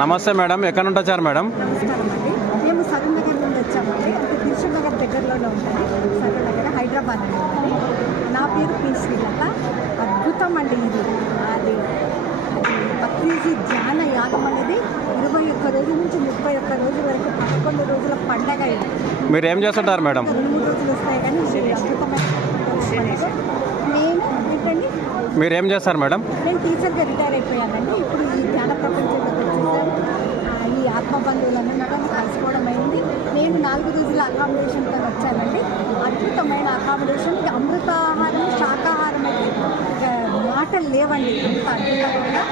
నమస్తే మేడం, ఎక్కడ నుండి వచ్చారు మేడం? నమస్కారం అండి. మేము సరూనగర్ నుండి వచ్చామండి. అంటే దిల్సుఖ్ నగర్ దగ్గరలోనే ఉంటుంది. సరూనగర్ హైదరాబాద్ అండి. నా పేరు పి శ్రీలత. అద్భుతం అండి ఇది. అది బక్రీద్ ధ్యాన యాగం అనేది 21 రోజుల నుంచి 31 రోజుల వరకు 11 రోజుల పండగ ఇది. మీరు ఏం చేస్తుంటారు మేడం? 2-3 రోజులు వస్తాయి కానీ ఇది అద్భుతమైన పండుగ. నేను ఏంటండి, మీరు ఏం చేస్తారు మేడం? నేను టీచర్గా రిటైర్ అయిపోయానండి. ఇప్పుడు ఈ ధ్యాన ప్రపంచంలోకి వచ్చేసాను. ఈ ఆత్మబంధువులందరూ కలుసుకోవడం అయింది. నేను 4 రోజుల అకామిడేషన్తో వచ్చానండి. అద్భుతమైన అకామిడేషన్, అమృతాహారం, శాకాహారం అయితే మాటలు లేవండి. అంత అద్భుతంగా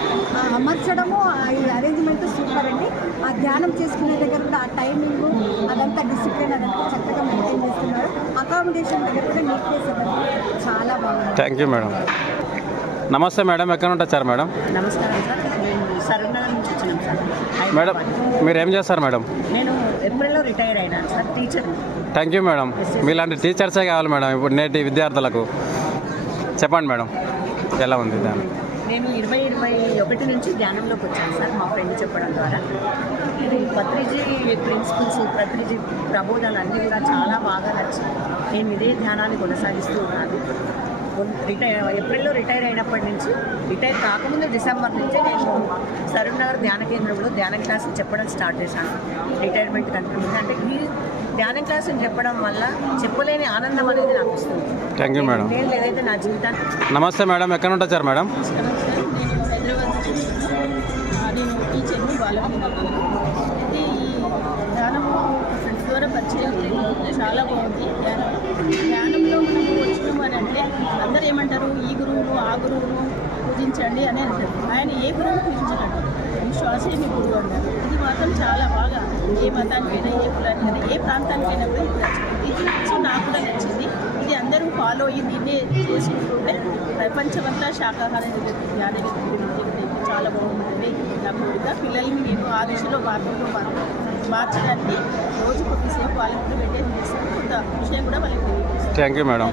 అమర్చడము, ఈ అరేంజ్మెంట్ సూపర్ అండి. ఆ ధ్యానం చేసుకునే దగ్గర కూడా ఆ టైమింగ్, అదంతా డిసిప్లిన్ అదంతా చక్కగా మెయింటైన్ చేస్తున్నారు. అకామిడేషన్ దగ్గర కూడా నీట్నెస్ అదంతా చాలా బాగుంది. Thank you madam. నమస్తే మేడం, ఎక్కడ నుండి వచ్చారు మేడం? నమస్కారం సార్. నేను సరూనగర్ నుంచి వచ్చినాం సార్. మేడం మీరు ఏం చేస్తారు మేడం? నేను ఏప్రిల్లో రిటైర్ అయినాను sir, teacher. Thank you madam. మీలాంటి టీచర్సే కావాలి మేడం ఇప్పుడు నేటి విద్యార్థులకు. చెప్పండి మేడం, ఎలా ఉంది ధ్యానం? నేను 2021 నుంచి ధ్యానంలోకి వచ్చాను సార్, మా ఫ్రెండ్ చెప్పడం ద్వారా. ఇది పత్రిజీ ప్రిన్సిపల్స్, పత్రిజీ ప్రబోధాలు అన్నీ కూడా చాలా బాగా నచ్చాయి. నేను ఇదే ధ్యానాన్ని కొనసాగిస్తూ ఉన్నాను. ఏప్రిల్లో రిటైర్ అయినప్పటి నుంచి, రిటైర్ కాకముందు డిసెంబర్ నుంచి నేను సరూనగర్ ధ్యాన కేంద్రంలో ధ్యాన క్లాసులు చెప్పడం స్టార్ట్ చేశాను. రిటైర్మెంట్ కంటే అంటే ఈ ధ్యాన క్లాసులు చెప్పడం వల్ల చెప్పలేని ఆనందం అనేది నాకు వస్తుంది. Thank you madam. నేను ఏదైతే నా జీవితాన్ని. నమస్తే మేడం, ఎక్కడ నుండి వచ్చారు మేడం? నేను టీచర్ని బాలవిద్యాలయంలో. అయితే ఈ ధ్యానము ఫ్రెండ్స్ ద్వారా పరిచయం చాలా బాగుంది. ధ్యానంలో మనము వచ్చినాము అని అంటే అందరూ ఏమంటారు, ఈ గురువును ఆ గురువును పూజించండి అని అంటారు. ఆయన ఏ గురువును పూజించాలంటారు, శ్వాసే మీ గురువు అంటారు. ఇది మాత్రం చాలా బాగా ఏ మతానికైనా, ఏ కులానికైనా, ఏ ప్రాంతానికైనా కూడా ఇది నచ్చింది. సో నాకు కూడా నచ్చింది. ఇది అందరూ ఫాలో అయ్యి దీన్నే చేసుకుంటుంటే ప్రపంచమంతా శాకాహారం ధ్యాన చాలా బాగుంటుంది. నా కోరిక పిల్లల్ని నేను ఆ దిశలో మార్చడానికి రోజు కొద్దిసేపు వాళ్ళకి కూడా పెట్టేసి కొంత విషయం కూడా వాళ్ళకి. Thank you madam.